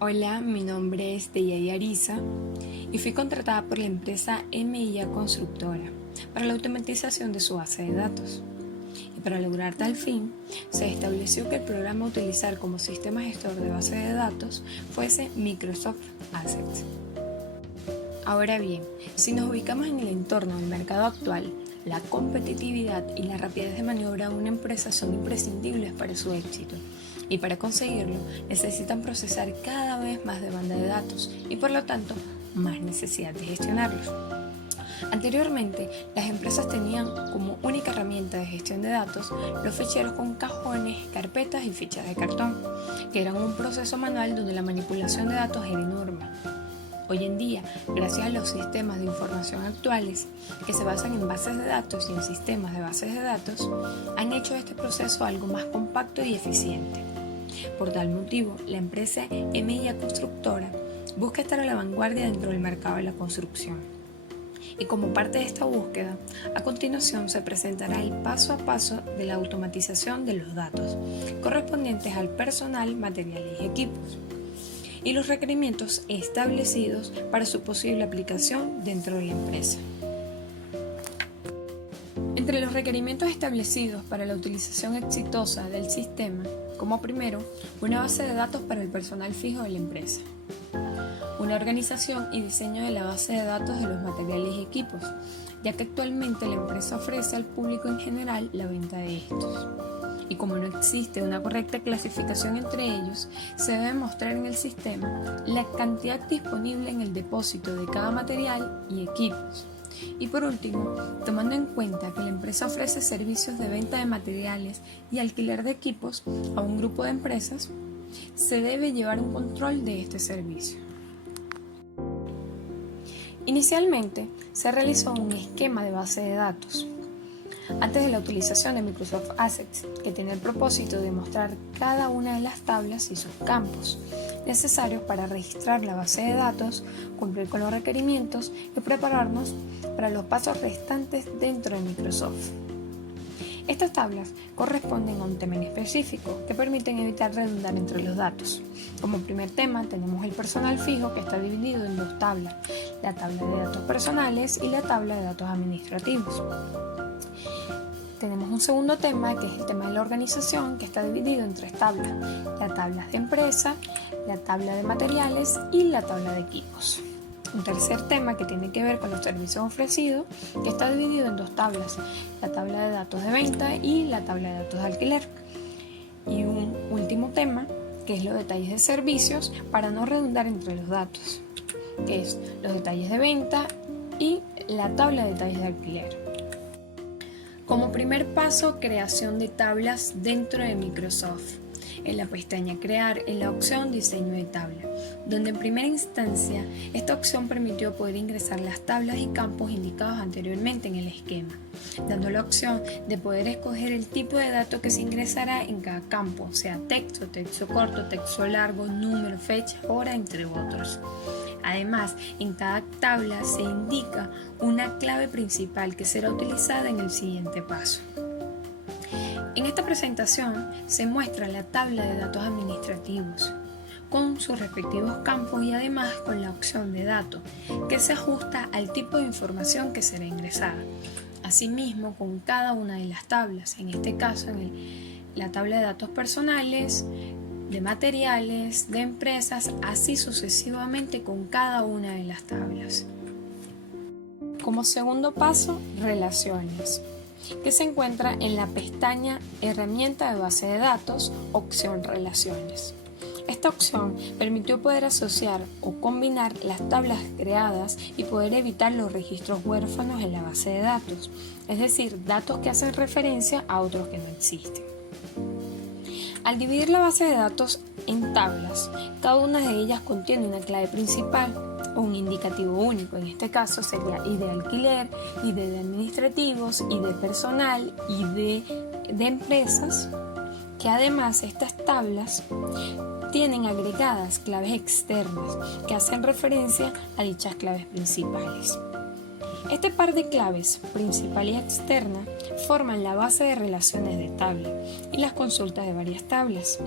Hola, mi nombre es Deyay Ariza y fui contratada por la empresa MIA Constructora para la automatización de su base de datos. Y para lograr tal fin, se estableció que el programa a utilizar como sistema gestor de base de datos fuese Microsoft Access. Ahora bien, si nos ubicamos en el entorno del mercado actual, la competitividad y la rapidez de maniobra de una empresa son imprescindibles para su éxito. Y para conseguirlo, necesitan procesar cada vez más de banda de datos y por lo tanto, más necesidad de gestionarlos. Anteriormente, las empresas tenían como única herramienta de gestión de datos los ficheros con cajones, carpetas y fichas de cartón, que eran un proceso manual donde la manipulación de datos era enorme. Hoy en día, gracias a los sistemas de información actuales, que se basan en bases de datos y en sistemas de bases de datos, han hecho este proceso algo más compacto y eficiente. Por tal motivo, la empresa MIA Constructora busca estar a la vanguardia dentro del mercado de la construcción. Y como parte de esta búsqueda, a continuación se presentará el paso a paso de la automatización de los datos, correspondientes al personal, materiales y equipos, y los requerimientos establecidos para su posible aplicación dentro de la empresa. Entre los requerimientos establecidos para la utilización exitosa del sistema, como primero, una base de datos para el personal fijo de la empresa, una organización y diseño de la base de datos de los materiales y equipos, ya que actualmente la empresa ofrece al público en general la venta de estos. Y como no existe una correcta clasificación entre ellos, se debe mostrar en el sistema la cantidad disponible en el depósito de cada material y equipos. Y por último, tomando en cuenta que la empresa ofrece servicios de venta de materiales y alquiler de equipos a un grupo de empresas, se debe llevar un control de este servicio. Inicialmente, se realizó un esquema de base de datos antes de la utilización de Microsoft Access, que tiene el propósito de mostrar cada una de las tablas y sus campos necesarios para registrar la base de datos, cumplir con los requerimientos y prepararnos para los pasos restantes dentro de Microsoft. Estas tablas corresponden a un tema en específico que permiten evitar redundar entre los datos. Como primer tema tenemos el personal fijo, que está dividido en dos tablas, la tabla de datos personales y la tabla de datos administrativos. Tenemos un segundo tema, que es el tema de la organización, que está dividido en tres tablas: la tabla de empresa, la tabla de materiales y la tabla de equipos. Un tercer tema que tiene que ver con los servicios ofrecidos, que está dividido en dos tablas, la tabla de datos de venta y la tabla de datos de alquiler. Y un último tema, que es los detalles de servicios, para no redundar entre los datos, que es los detalles de venta y la tabla de detalles de alquiler. Como primer paso, creación de tablas dentro de Microsoft. En la pestaña Crear, en la opción Diseño de tabla, donde en primera instancia esta opción permitió poder ingresar las tablas y campos indicados anteriormente en el esquema, dando la opción de poder escoger el tipo de dato que se ingresará en cada campo, sea texto, texto corto, texto largo, número, fecha, hora, entre otros. Además, en cada tabla se indica una clave principal que será utilizada en el siguiente paso. En esta presentación se muestra la tabla de datos administrativos con sus respectivos campos y además con la opción de dato, que se ajusta al tipo de información que será ingresada. Asimismo, con cada una de las tablas, en este caso la tabla de datos personales, de materiales, de empresas, así sucesivamente con cada una de las tablas. Como segundo paso, relaciones, que se encuentra en la pestaña Herramienta de base de datos, opción Relaciones. Esta opción permitió poder asociar o combinar las tablas creadas y poder evitar los registros huérfanos en la base de datos, es decir, datos que hacen referencia a otros que no existen. Al dividir la base de datos en tablas, cada una de ellas contiene una clave principal o un indicativo único. En este caso sería ID de alquiler, ID de administrativos, ID de personal, ID de empresas, que además estas tablas tienen agregadas claves externas que hacen referencia a dichas claves principales. Este par de claves, principal y externa, forman la base de relaciones de tabla y las consultas de varias tablas.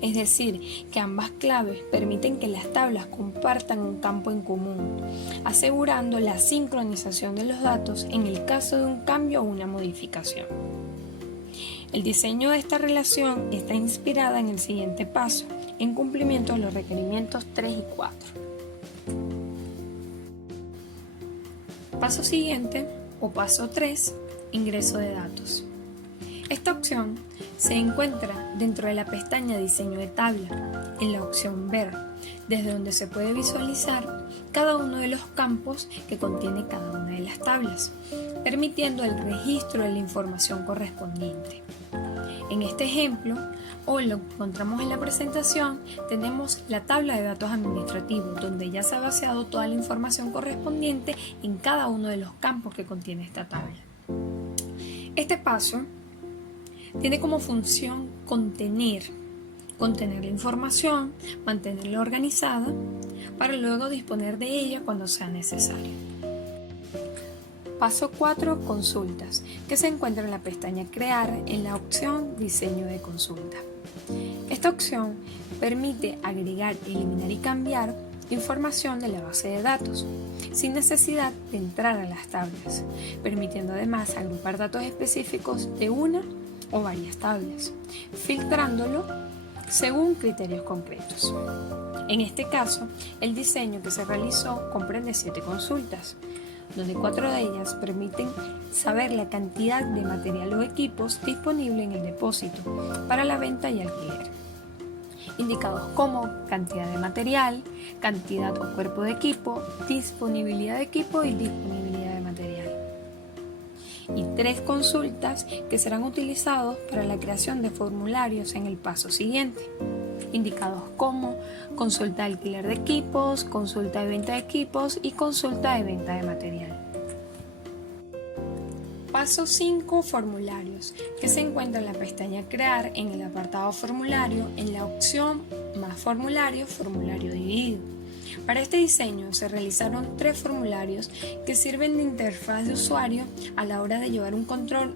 es decir, que ambas claves permiten que las tablas compartan un campo en común, asegurando la sincronización de los datos en el caso de un cambio o una modificación. El diseño de esta relación está inspirada en el siguiente paso, en cumplimiento de los requerimientos 3 y 4. Paso siguiente, o paso 3, ingreso de datos. Esta opción se encuentra dentro de la pestaña Diseño de tabla, en la opción Ver, desde donde se puede visualizar cada uno de los campos que contiene cada una de las tablas, permitiendo el registro de la información correspondiente. En este ejemplo, o lo encontramos en la presentación, tenemos la tabla de datos administrativos, donde ya se ha vaciado toda la información correspondiente en cada uno de los campos que contiene esta tabla. Este paso tiene como función contener la información, mantenerla organizada, para luego disponer de ella cuando sea necesario. Paso 4, consultas, que se encuentra en la pestaña Crear en la opción Diseño de consulta. Esta opción permite agregar, eliminar y cambiar información de la base de datos, sin necesidad de entrar a las tablas, permitiendo además agrupar datos específicos de una o varias tablas, filtrándolo según criterios concretos. En este caso, el diseño que se realizó comprende 7 consultas, donde 4 de ellas permiten saber la cantidad de material o equipos disponible en el depósito para la venta y alquiler, indicados como cantidad de material, cantidad o cuerpo de equipo, disponibilidad de equipo y disponibilidad de material. Y 3 consultas que serán utilizados para la creación de formularios en el paso siguiente, indicados como consulta de alquiler de equipos, consulta de venta de equipos y consulta de venta de material. Paso 5, formularios, que se encuentra en la pestaña Crear en el apartado Formulario en la opción Más formulario, formulario dividido. Para este diseño se realizaron 3 formularios que sirven de interfaz de usuario a la hora de llevar un control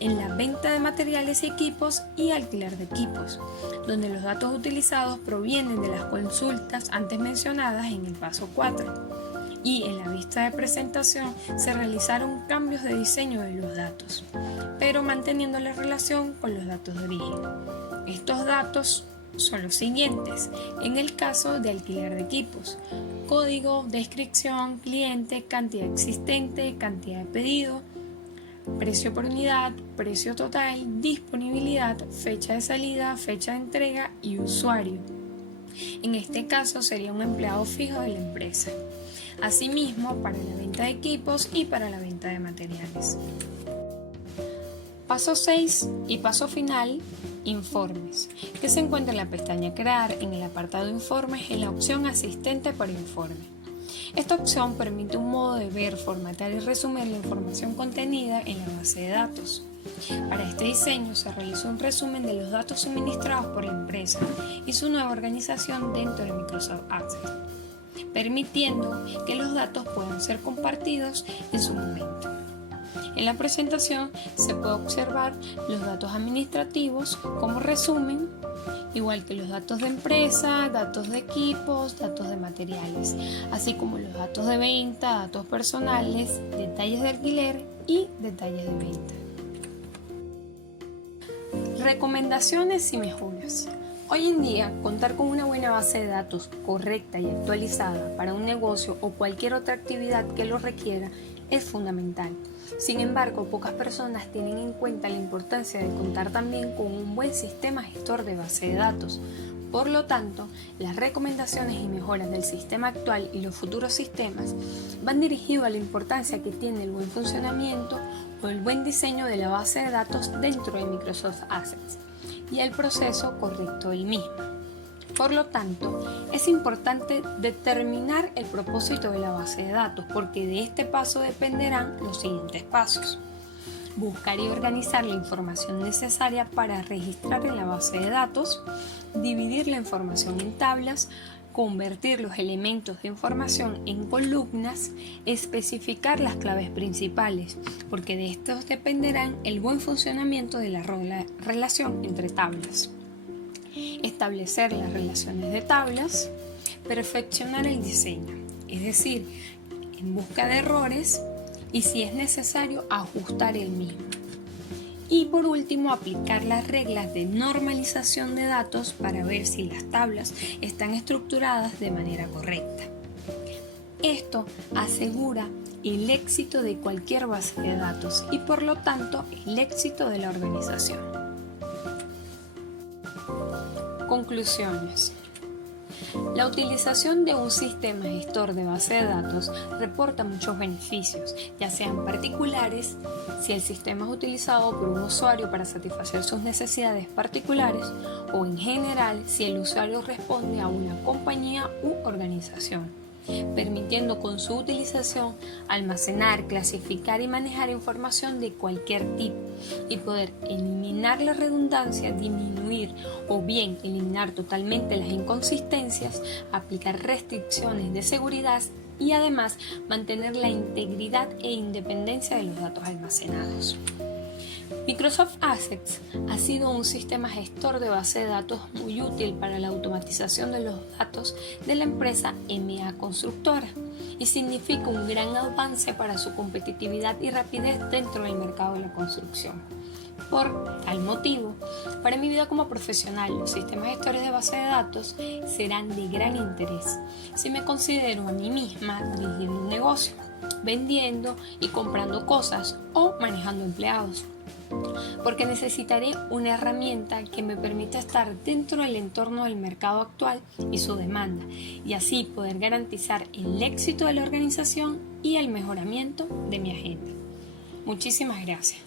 en la venta de materiales y equipos y alquiler de equipos, donde los datos utilizados provienen de las consultas antes mencionadas en el paso 4. Y en la vista de presentación se realizaron cambios de diseño de los datos, pero manteniendo la relación con los datos de origen. Estos datos son los siguientes: en el caso de alquiler de equipos, código, descripción, cliente, cantidad existente, cantidad de pedido, precio por unidad, precio total, disponibilidad, fecha de salida, fecha de entrega y usuario. En este caso sería un empleado fijo de la empresa. Asimismo, para la venta de equipos y para la venta de materiales. Paso 6 y paso final, informes, que se encuentra en la pestaña Crear en el apartado Informes en la opción Asistente para informe. Esta opción permite un modo de ver, formatear y resumir la información contenida en la base de datos. Para este diseño se realizó un resumen de los datos suministrados por la empresa y su nueva organización dentro de Microsoft Access, permitiendo que los datos puedan ser compartidos en su momento. En la presentación se puede observar los datos administrativos como resumen, igual que los datos de empresa, datos de equipos, datos de materiales, así como los datos de venta, datos personales, detalles de alquiler y detalles de venta. Recomendaciones y mejoras. Hoy en día, contar con una buena base de datos correcta y actualizada para un negocio o cualquier otra actividad que lo requiera es fundamental. Sin embargo, pocas personas tienen en cuenta la importancia de contar también con un buen sistema gestor de base de datos. Por lo tanto, las recomendaciones y mejoras del sistema actual y los futuros sistemas van dirigidos a la importancia que tiene el buen funcionamiento o el buen diseño de la base de datos dentro de Microsoft Access y el proceso correcto del mismo. Por lo tanto, es importante determinar el propósito de la base de datos, porque de este paso dependerán los siguientes pasos. Buscar y organizar la información necesaria para registrar en la base de datos, dividir la información en tablas, convertir los elementos de información en columnas, especificar las claves principales, porque de estos dependerán el buen funcionamiento de la relación entre tablas. establecer las relaciones de tablas, perfeccionar el diseño, es decir, en busca de errores y si es necesario ajustar el mismo. Y por último, aplicar las reglas de normalización de datos para ver si las tablas están estructuradas de manera correcta. Esto asegura el éxito de cualquier base de datos y por lo tanto el éxito de la organización. Conclusiones. La utilización de un sistema gestor de base de datos reporta muchos beneficios, ya sean particulares, si el sistema es utilizado por un usuario para satisfacer sus necesidades particulares, o en general si el usuario responde a una compañía u organización, permitiendo con su utilización almacenar, clasificar y manejar información de cualquier tipo y poder eliminar la redundancia, disminuir o bien eliminar totalmente las inconsistencias, aplicar restricciones de seguridad y además mantener la integridad e independencia de los datos almacenados. Microsoft Access ha sido un sistema gestor de base de datos muy útil para la automatización de los datos de la empresa MA Constructora y significa un gran avance para su competitividad y rapidez dentro del mercado de la construcción. Por tal motivo, para mi vida como profesional, los sistemas gestores de base de datos serán de gran interés si me considero a mí misma dirigiendo un negocio, vendiendo y comprando cosas o manejando empleados, porque necesitaré una herramienta que me permita estar dentro del entorno del mercado actual y su demanda, y así poder garantizar el éxito de la organización y el mejoramiento de mi agenda. Muchísimas gracias.